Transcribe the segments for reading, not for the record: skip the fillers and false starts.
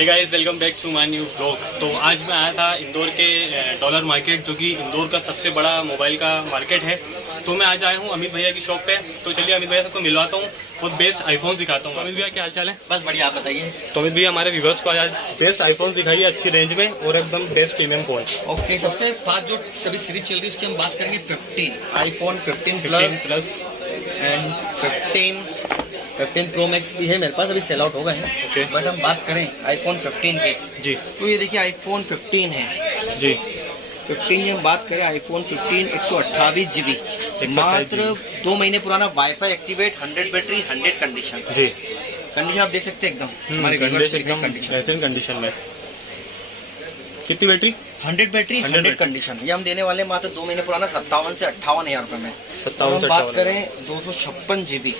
Hey guys, welcome back to my new blog. तो आज मैं आया था इंदौर के डॉलर मार्केट, जो कि इंदौर का सबसे बड़ा मोबाइल का मार्केट है। तो मैं आज आया हूँ अमित भैया की शॉप पे। तो चलिए अमित भैया सबको मिलवाता हूँ और बेस्ट आईफोन दिखाता हूँ। अमित भैया क्या हाल चाल है? बस बढ़िया, आप बताइए। तो अमित भैया हमारे व्यूवर्स को आज बेस्ट आईफोन दिखाइए अच्छी रेंज में और एकदम बेस्ट प्रीमियम फोन। ओके, सबसे फास्ट जो अभी सीरीज चल रही है उसकी हम बात करेंगे 15 iPhone 15 plus and 15 pro max भी है मेरे पास, अभी सेल आउट हो गए हैं। ओके, बट हम बात करें आईफोन 15 की जी, तो ये देखिए आईफोन 15 है जी। 15 की हम बात करें आईफोन 15 128 GB, मात्र 2 महीने पुराना, वाईफाई एक्टिवेट, 100 बैटरी, 100 कंडीशन। जी, कंडीशन आप देख सकते हैं एकदम हमारे कंडीशन में। कितनी बैटरी? 100 battery, 100 condition. ये हम देने वाले मात्र 2 महीने पुराना 57 से 58 हज़ार रुपये में। 57 हम बात करें 256 GB,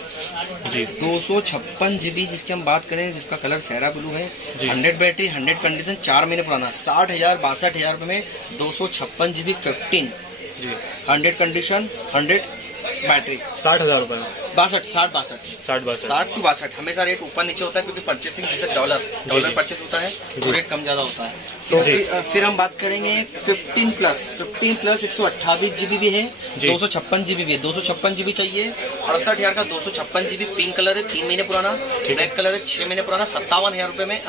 जी, 256 GB जिसकी हम बात करें, जिसका कलर सहरा ब्लू है, जी। 100 बैटरी, 100 कंडीशन, 4 महीने पुराना, 60,000 62,000 रुपये में 256 GB 15 जी। 100 कंडीशन, 100 बैटरी, 60,000 रुपये में। 60 टू 62 हमेशा रेट ऊपर नीचे होता है, क्योंकि परचेसिंग जैसे डॉलर परचेस होता है तो रेट कम ज़्यादा होता है। तो फिर हम बात करेंगे 15 प्लस 128 GB भी है, 256 GB भी है। 256 GB चाहिए, 68,000 का 256 GB, पिंक कलर है, 3 महीने पुराना, ब्लैक कलर है, 6 महीने पुराना, 57,000 रुपये में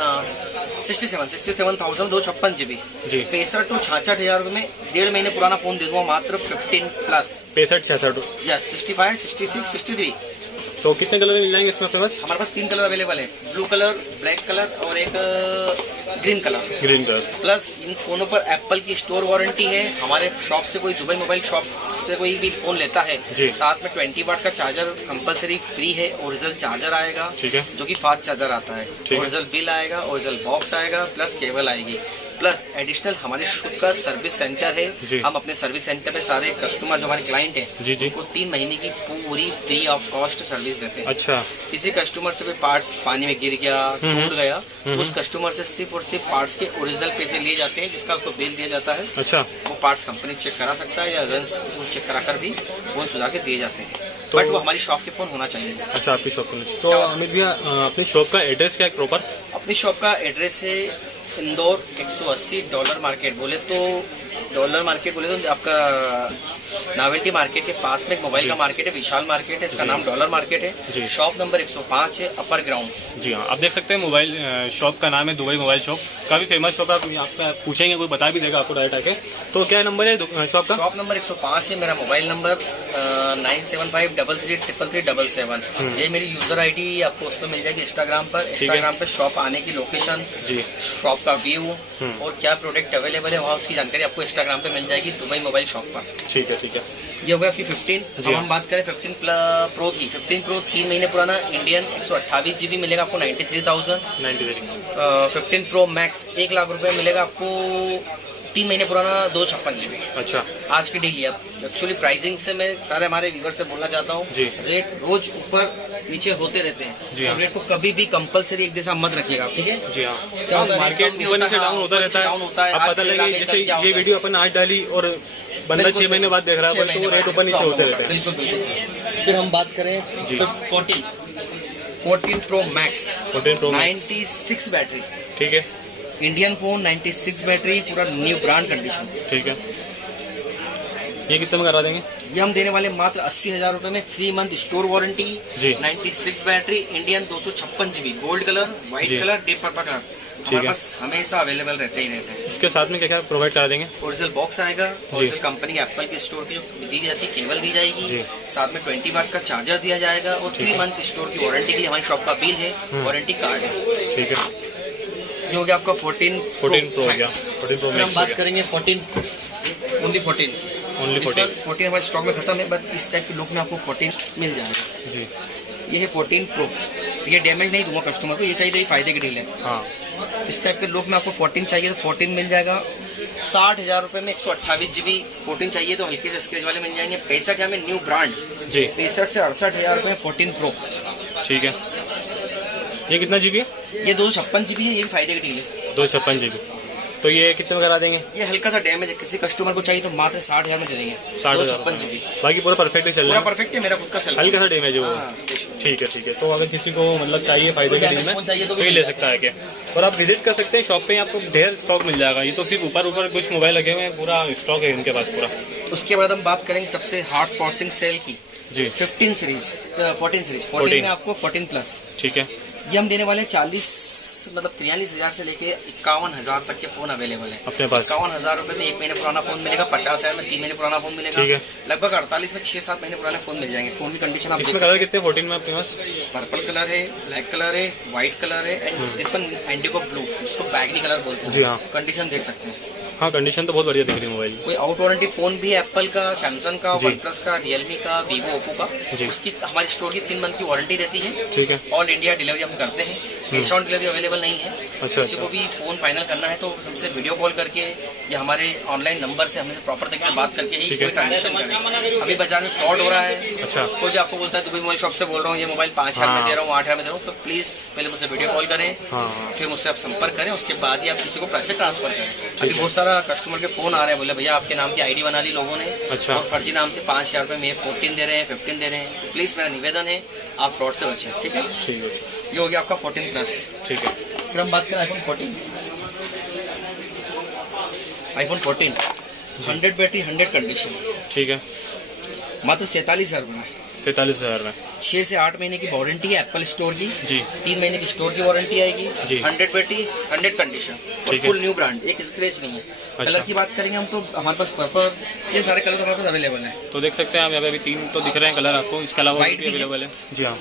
67,000 256 GB। 65 टू 66,000 रुपये में 1.5 महीने पुराना फोन दे दूंगा मात्र 15 प्लस। 65-66 या 65, 66, 63। तो कितने कलर मिल जाएंगे इसमें अपने पास? हमारे पास 3 कलर अवेलेबल है, ब्लू कलर, ब्लैक कलर और एक ग्रीन कलर। प्लस इन फोनों पर एप्पल की स्टोर वारंटी है। हमारे शॉप से कोई दुबई मोबाइल शॉप से कोई भी फोन लेता है, साथ में 20 वाट का चार्जर कंपलसरी फ्री है। ओरिजिनल चार्जर आएगा, जो कि फास्ट चार्जर आता है। ओरिजिनल बिल आएगा, ओरिजिनल बॉक्स आएगा, प्लस केबल आएगी। प्लस एडिशनल हमारे खुद का सर्विस सेंटर है। हम अपने सर्विस सेंटर में सारे कस्टमर जो हमारे क्लाइंट हैं, उनको 3 महीने की पूरी फ्री ऑफ कॉस्ट सर्विस देते हैं। अच्छा, किसी कस्टमर से कोई पार्ट्स पानी में गिर गया, टूट गया, तो उस कस्टमर से सिर्फ और सिर्फ पार्ट्स के ओरिजिनल पैसे लिए जाते हैं, जिसका उसको बिल दिया जाता है। अच्छा, वो पार्ट्स कंपनी चेक करा सकता है या रंस चेक कराकर भी फोन सुधार के दिए जाते हैं। तो बट वो हमारी शॉप के फोन होना चाहिए। अच्छा, आपकी शॉप होना चाहिए। तो अमित भैया अपनी शॉप का एड्रेस क्या है प्रॉपर? अपनी शॉप का एड्रेस है इंदौर 180 डॉलर मार्केट बोले तो आपका नावेल्टी मार्केट के पास में एक मोबाइल का मार्केट है, विशाल मार्केट है, इसका नाम डॉलर मार्केट है। शॉप नंबर 105 है, अपर ग्राउंड। जी हाँ, आप देख सकते हैं मोबाइल शॉप का नाम है दुबई मोबाइल शॉप। काफ़ी फेमस शॉप है, आप पूछेंगे कोई बता भी देगा आपको डायरेक्ट आके। तो क्या नंबर है शॉप का? शॉप नंबर 105 है। मेरा मोबाइल नंबर 9753333377। ये मेरी यूजर ID आपको उस पर मिल जाएगी इंस्टाग्राम पर शॉप आने की लोकेशन, शॉप का व्यू और क्या प्रोडक्ट अवेलेबल है वहाँ उसकी जानकारी आपको इंस्टाग्राम पे मिल जाएगी दुबई मोबाइल शॉप पर। ठीक है। ये हो गया आपकी 15। अब हम बात करें 15 प्रो की। 15 प्रो 3 महीने पुराना, इंडियन, 128 GB मिलेगा आपको 93,000। 15 प्रो मैक्स 1 लाख रुपये मिलेगा आपको, 3 महीने पुराना, 256 GB। अच्छा, आज की डील अब एक्चुअली प्राइसिंग से मैं सारे हमारे व्यूवर से बोलना चाहता हूँ, रेट रोज ऊपर नीचे होते रहते हैं। तो रेट को कभी भी कंपलसरी एक जैसा मत रखिएगा, ठीक है? जी हाँ, क्या मार्केट ऊपर नीचे डाउन होता रहता है। अब पता लगे जैसे ये वीडियो अपन आज डाली और बंदा 6 महीने बाद देख रहा है तो रेट ऊपर नीचे होते रहते हैं। बिल्कुल सर। फिर हम बात करें 14 प्रो मैक्स, 96 बैटरी, ठीक है, इंडियन फोन, 96 बैटरी, पूरा न्यू ब्रांड कंडीशन, ठीक है। ये कितने में करा देंगे? ये हम देने वाले मात्र 80,000 रुपये में, 3 month store warranty, 96 battery, Indian, 256 GB, gold colour, white colour, deep purple colour, हमारे पास हमेशा अवेलेबल रहते हैं। इसके साथ में क्या क्या प्रोवाइड करा देंगे? ओरिजिनल बॉक्स आएगा, ओरिजिनल कंपनी एप्पल की स्टोर की जो दी जाती है केबल दी जाएगी, साथ में 20 वाट का चार्जर दिया जाएगा और 3 मंथ स्टोर की वारंटी के लिए हमारी शॉप का बिल है, वारंटी कार्ड है, ठीक है। ये हो गया आपका 14 प्रो हो गया। 14 प्रो मैक्स हम बात करेंगे 14 हमारे स्टॉक में खत्म है, बट इस टाइप के लुक में आपको 14 मिल जाएगा जी। ये है 14 प्रो, ये डैमेज नहीं दूंगा कस्टमर को, ये चाहिए तो ये फायदे की डील है। हाँ, इस टाइप के लुक में आपको 14 चाहिए तो 14 मिल जाएगा। 60,000 रुपये में 128 GB 14 चाहिए तो हल्के से स्क्रेच वाले मिल जाएंगे। 65,000 में न्यू ब्रांड जी, 65 से 68,000 रुपये 14 प्रो, ठीक है। ये कितना GB है? ये 256 GB है, ये भी फायदे की डील है। 256 GB, तो ये कितने में करा देंगे? ये हल्का सा डैमेज है, किसी कस्टमर को चाहिए तो मात्र 60,000 में दे देंगे। 60,000 GB, बाकी पूरा परफेक्ट है, चल रहा है, पूरा परफेक्ट है। मेरा खुद का सेल, हल्का सा डैमेज है वो। ठीक है। तो अगर किसी को मतलब चाहिए फायदे के लिए फोन चाहिए तो ये ले सकता है क्या? और आप विजिट कर सकते हैं शॉप पे, आपको ढेर स्टॉक मिल जाएगा। ये तो सिर्फ ऊपर कुछ मोबाइल लगे हुए हैं, पूरा स्टॉक है इनके पास पूरा। उसके बाद हम बात करेंगे सबसे हार्ड फॉर्सिंग सेल की जी। 14 सीरीज में आपको 14 प्लस, ठीक है। ये हम देने वाले हैं 43,000 से लेके 51,000 तक के फोन अवेलेबल है अपने पास। 51,000 रुपए में 1 महीने पुराना फोन मिलेगा, 50,000 में 3 महीने पुराना फोन मिलेगा, ठीक है। लगभग 48 में 6-7 महीने पुराने फोन मिल जाएंगे। फोन की कंडीशन आप देख इसमें सकते कलर हैं। कितने 14 में आपके पास? पर्पल कलर है, ब्लैक कलर है, व्हाइट कलर है and this one Indigo blue, जिसको बैगनी कलर बोलते हैं। जी हाँ। कंडीशन देख सकते हैं। हाँ, कंडीशन तो बहुत बढ़िया दिख रही है मोबाइल की। कोई आउट वारंटी फोन भी है एप्पल का, सैमसंग का, वन प्लस का, रियलमी का, वीवो, ओप्पो का, जी। उसकी हमारी स्टोर की 3 मंथ की वारंटी रहती है। ठीक है। ऑल इंडिया डिलीवरी हम करते हैं, कैश ऑन डिलीवरी अवेलेबल नहीं है। किसी को भी फोन फाइनल करना है तो हमसे वीडियो कॉल करके या हमारे ऑनलाइन नंबर से हमसे प्रॉपर तरीके से बात करके ही कोई ट्रांजेक्शन करें। अभी बाजार में फ्रॉड हो रहा है। अच्छा। कोई भी आपको बोलता है दुबई मोबाइल शॉप से बोल रहा हूँ, ये मोबाइल 5,000 में दे रहा हूँ, 8,000 में दे रहा हूँ, तो प्लीज़ पहले मुझसे वीडियो कॉल करें, फिर मुझसे आप संपर्क करें, उसके बाद ही आप किसी को पैसे ट्रांसफर करें। अभी बहुत सारा कस्टमर के फोन आ रहे हैं, बोले भैया आपके नाम की आईडी बना ली लोगों ने, अच्छा। और फर्जी नाम से 5,000 रुपये में 14 दे रहे हैं, 15 दे रहे हैं। प्लीज़ मेरा निवेदन है आप फ्रॉड से बचें, ठीक है। ठीक है। ये हो गया आपका 14 प्लस। ठीक है। फिर हम बात करें आईफोन 14। आईफोन 14 100 बैटरी 100 कंडीशन, ठीक है। मात्र 47,000 रुपये में, 47,000 में 6 से 8 महीने की वारंटी है एप्पल स्टोर की जी। 3 महीने की स्टोर की वारंटी आएगी जी। 100 बैटरी 100 कंडीशन और ठीक है। फुल न्यू ब्रांड, एक स्क्रैच नहीं है। कलर की बात करेंगे हम तो हमारे पास पर्पल, ये सारे कलर हमारे पास अवेलेबल है। तो देख सकते हैं आप यहाँ पे अभी 3 तो दिख रहे हैं कलर आपको, इसके अलावा White भी भी है। अवेलेबल है। जी हाँ।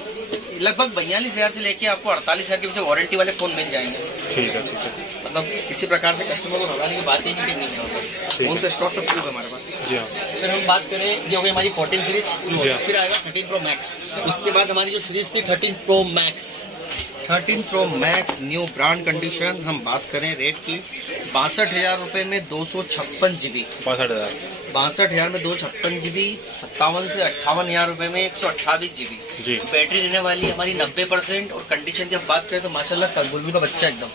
लगभग 42,000 से लेके आपको 48,000 के बीच वारंटी वाले फोन मिल जाएंगे। ठीक है। ठीक है। मतलब किसी प्रकार से कस्टमर को घबराने की बात ही नहीं है हमारे पास, फोन का स्टॉक तो प्रूफ है हमारे पास। जी हाँ। फिर हम बात करें, ये हो गई हमारी 14 सीरीज जी हाँ। फिर आएगा 13 प्रो मैक्स। उसके बाद हमारी जो सीरीज थी 13 pro max, 13 pro max new brand condition. हम बात करें रेट की 62,000 रुपये में 256 GB, 62,000। 62,000 में 256 GB, 57 से 58,000 रुपये में 128 GB। जी। बैटरी रहने वाली है हमारी 90% और कंडीशन की हम बात करें तो माशाल्लाह बुलबुल का बच्चा एकदम।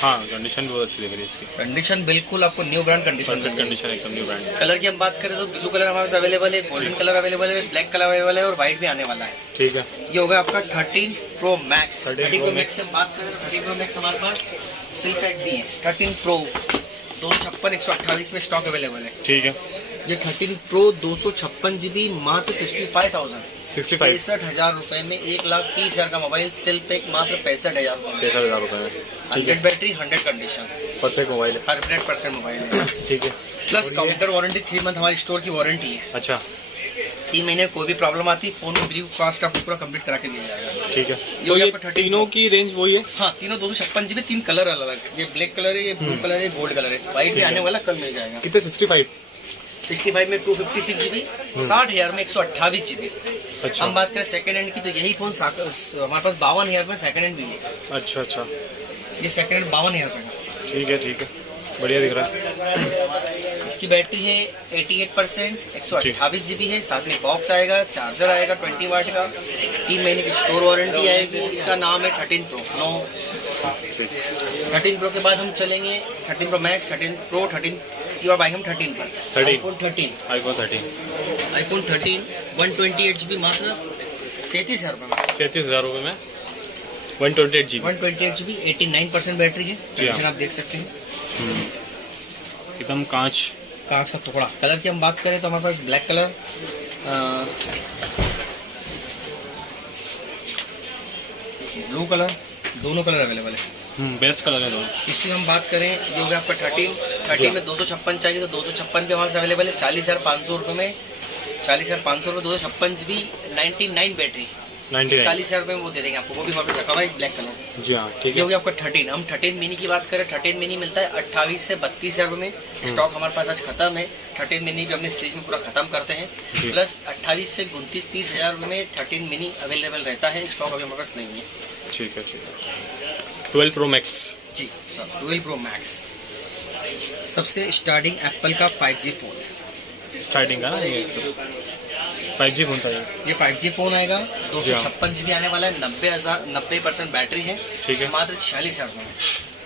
हाँ, कंडीशन बहुत अच्छी दिख रही है इसकी। कंडीशन बिल्कुल आपको न्यू ब्रांड कंडीशन मिल जाएगी। कंडीशन एकदम न्यू ब्रांड। कलर की हम बात करें तो ब्लू कलर हमारे पास अवेलेबल है, गोल्डन कलर अवेलेबल है, ब्लैक कलर अवेलेबल है और व्हाइट भी आने वाला है। ठीक है। ये होगा आपका 13 प्रो मैक्स। 13 प्रो मैक्स से बात करें तो 13 प्रो मैक्स हमारे पास सिल्क पैक भी है। 13 प्रो 256 128 में स्टॉक अवेलेबल है। ठीक है। ये 13 प्रो 256 GB मात्र 65,000, 65,000 रुपए में 1,30,000 का मोबाइल सेल पैक मात्र 65,000 रुपए, 65,000 रुपये में। 100 बैटरी 100 कंडीशन, परफेक्ट मोबाइल है। 100% मोबाइल है। ठीक है। प्लस काउंटर वारंटी 3 मंथ हमारी स्टोर की वारंटी है। अच्छा। 3 महीने कोई भी प्रॉब्लम आती है फोन में ब्रीफ कास्ट आपको पूरा कंप्लीट करा के दिया जाएगा। ठीक है। ये तो ये आपका 13 तीनों की रेंज वही है? हाँ, तीनों 256 GB, 3 कलर अलग अलग है। ये ब्लैक कलर है, ये ब्लू कलर है, गोल्ड कलर है, व्हाइट भी आने वाला कल मिल जाएगा। कितने? 65 में 256 GB, 60,000 में 128 GB। अच्छा। हम बात करें सेकंड हैंड की तो यही फोन हमारे पास 52,000 में सेकंड हैंड भी है। अच्छा अच्छा। ये सेकंड हैंड 52,000 का। ठीक है। ठीक है, बढ़िया दिख रहा है। इसकी बैटरी है 88%, 128 GB है, साथ में बॉक्स आएगा, चार्जर आएगा 20 वाट का, 3 महीने की स्टोर वारंटी आएगी। इसका नाम है 13 प्रो। 13 प्रो के बाद हम चलेंगे 13 प्रो मैक्स, 13 प्रो, 13 की बात आएंगे हम 13 पर। आईफोन 13 128 GB मात्र 37,000 रुपये में। 37,000 रुपये में 128 GB। 128 GB, 89% बैटरी है। जी हाँ। आप देख सकते हैं एकदम कांच का टुकड़ा। कलर की हम बात करें तो हमारे पास ब्लैक कलर, ब्लू कलर, दोनों कलर अवेलेबल है। बेस्ट कलर है दोनों। इसकी हम बात करें ये हो गया आपका 13 में 256 चाहिए तो 256 भी हमारे पास अवेलेबल है। 40,500 रुपये में, 40,500 रुपये 256 GB, 99 बैटरी, 40,000 रुपये में वो दे देंगे आपको। वो भी हमारे पास रखा हुआ है ब्लैक कलर। जी हाँ, ठीक ये है। हो गया आपका 13। हम 13 मिनी की बात करें, 13 मिनी मिलता है 28 से 32,000 रुपये में। स्टॉक हमारे पास आज खत्म है। 13 मिनी भी अपने सीरीज में पूरा खत्म करते हैं। प्लस 28 से 29-30,000 रुपये में 13 मिनी अवेलेबल रहता है। स्टॉक अभी हमारे पास नहीं है। ठीक है। ठीक है। 12 प्रो मैक्स। जी सर, 12 प्रो मैक्स सबसे स्टार्टिंग एप्पल का 5G फोन है। स्टार्टिंग का ना ये 5G फोन था ये 5G फोन आएगा। 256 GB आने वाला है। 90% बैटरी है। ठीक है। मात्र 46,000 रुपये में,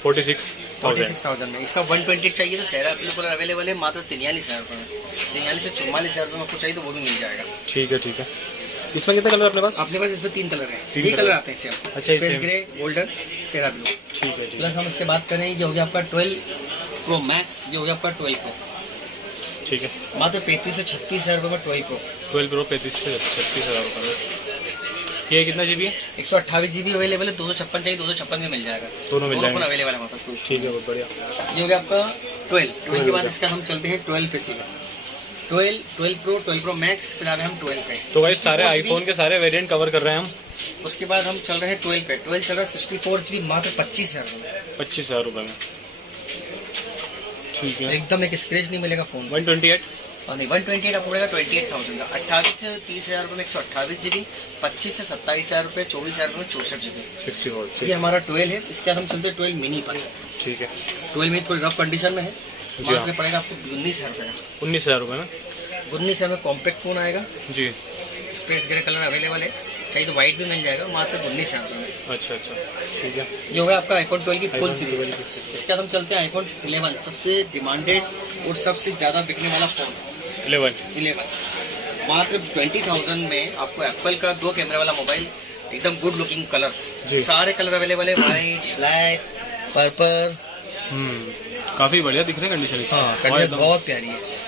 46,000 में। इसका 128 चाहिए तो सेरा कलर अवेलेबल है मात्र 43,000 रुपये में। 43 से 44,000 रुपये में आपको चाहिए तो वो भी मिल जाएगा। ठीक है। ठीक है। इसमें कितने कलर अपने पास? अपने पास इसमें 3 कलर है, तीन ये कलर कलर आते हैं सेम। अच्छा, स्पेस same। ग्रे, गोल्डन, सेरा ब्लू। ठीक है, ठीक प्लस हम इसके बात करें, ये हो गया आपका 12 प्रो मैक्स, ये हो गया आपका 12 प्रो। ठीक है। मात्र 35 से 36 हज़ार रुपये में 12 प्रो। 12 प्रो 35 से 36 हज़ार रुपये में। ये कितना GB है? 128 GB अवेलेबल है, 256 चाहिए 256 में मिल जाएगा। दोनों मिल जाएंगे। अवेलेबल है हमारे पास। ठीक है, बहुत बढ़िया। ये हो गया आपका 12 के बाद इसका हम चलते हैं 12 पे सीधा। 12 प्रो, 12 प्रो मैक्स, फिलहाल हम 12 पे। तो भाई सारे आईफोन के सारे वेरिएंट कवर कर रहे हैं हम। उसके बाद हम चल रहे हैं 12 पे। 12 चल रहा है 64 GB मात्र 25 हज़ार रुपये। 25 हज़ार रुपये में। ठीक है। एकदम एक स्क्रैच नहीं मिलेगा फोन। 128 और नहीं, 128 आपको पड़ेगा 28,000 का। 28 से 30 हज़ार रुपये में 128 GB, 25 से 27 हज़ार रुपये, 24 हज़ार रुपये में 64 GB। 64। ये हमारा 12 है। इसके बाद हम चलते हैं 12 मिनी पर। ठीक है। 12 मिनी थोड़ी रफ कंडीशन में है, जी हाँ। मात्र पड़ेगा आपको 19 हज़ार रुपये का। 19 हज़ार रुपये में। 19 हज़ार में कॉम्पैक्ट फ़ोन आएगा। जी। स्पेस ग्रे कलर अवेलेबल है, चाहिए तो वाइट भी मिल जाएगा, मात्र 19 हज़ार रुपये में। अच्छा, ठीक है। ये होगा आपका आईफोन 12 की फुल iPhone सीरीज। 12 की सीरीज। इसके बाद हम चलते हैं आईफोन 11, सबसे डिमांडेड और सबसे ज़्यादा बिकने वाला फ़ोन। 11 मात्र 20,000 में आपको एप्पल का 2 कैमरा वाला मोबाइल, एकदम गुड लुकिंग कलर्स, सारे कलर अवेलेबल है, वाइट, ब्लैक, पर्पल। काफ़ी बढ़िया दिख रहे हैं कंडीशन इसकी। हाँ, कंडीशन बहुत प्यारी है।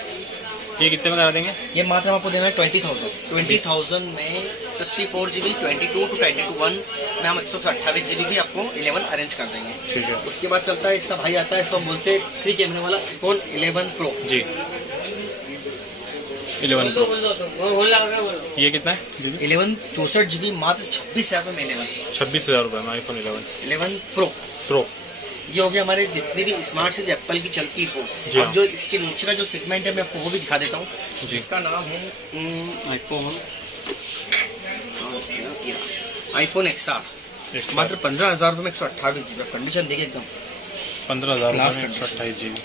ये कितने में करा देंगे? ये मात्र हम आपको देना है 20,000 में 64 GB 22 to 21 में हम 128 GB भी आपको 11 अरेंज कर देंगे। ठीक है। उसके बाद चलता है इसका भाई आता है, इसको हम बोलते हैं 3 कैमरे वाला आईफोन 11 प्रो। जी। 11 प्रो। ये कितना है? 11 64 GB मात्र 26 हज़ार में 11 26 हज़ार रुपये में आईफोन 11 प्रो। प्रो। ये हो गया हमारे जितनी भी स्मार्ट से एप्पल की चलती है जी वो। हाँ। अब जो इसके नीचे का जो सेगमेंट है मैं आपको वो भी दिखा देता हूँ। जी। इसका नाम है आईफोन XR, मात्र 15,000 रुपये में 128 GB। कंडीशन देखिए एकदम 15,000 Class रुपये में 128 GB।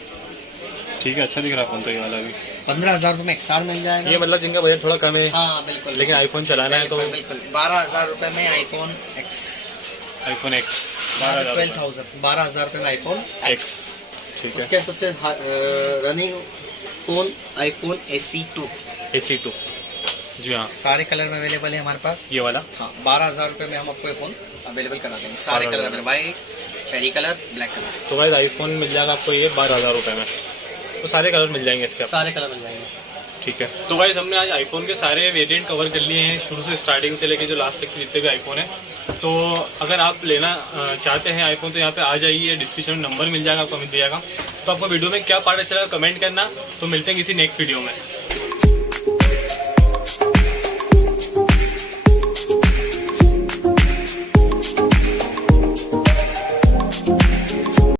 ठीक है, अच्छा दिख रहा है फोन तो ये वाला भी। 15,000 रुपये में XR मिल जाएगा। ये मतलब जिनका बजट थोड़ा कम है। हाँ बिल्कुल, लेकिन आईफोन चलाना है तो बिल्कुल 12,000 रुपये में आईफोन आईफोन X 12,000 रुपये में आईफोन X। ठीक है। उसके सबसे running phone iPhone SE2। AC2। जी हाँ। सारे कलर में अवेलेबल है हमारे पास। ये वाला हाँ, 12,000 रुपये में हम आपको ये फोन अवेलेबल करा देंगे। सारे 12,000 कलर में, white, cherry colour, black colour, तो भाई आईफोन मिल जाएगा आपको ये 12,000 रुपये में। तो सारे कलर मिल जाएंगे इसके। सारे कलर मिल जाएंगे। ठीक है। तो भाई हमने आज आईफोन के सारे वेरिएंट कवर कर लिए हैं, शुरू से स्टार्टिंग से लेके जो लास्ट तक के जितने भी आईफोन हैं। तो अगर आप लेना चाहते हैं आईफोन तो यहाँ पे आ जाइए, डिस्क्रिप्शन में नंबर मिल जाएगा आपको अमित भैया का। तो आपको वीडियो में क्या पार्ट अच्छा लगा कमेंट करना। तो मिलते हैं किसी नेक्स्ट वीडियो में।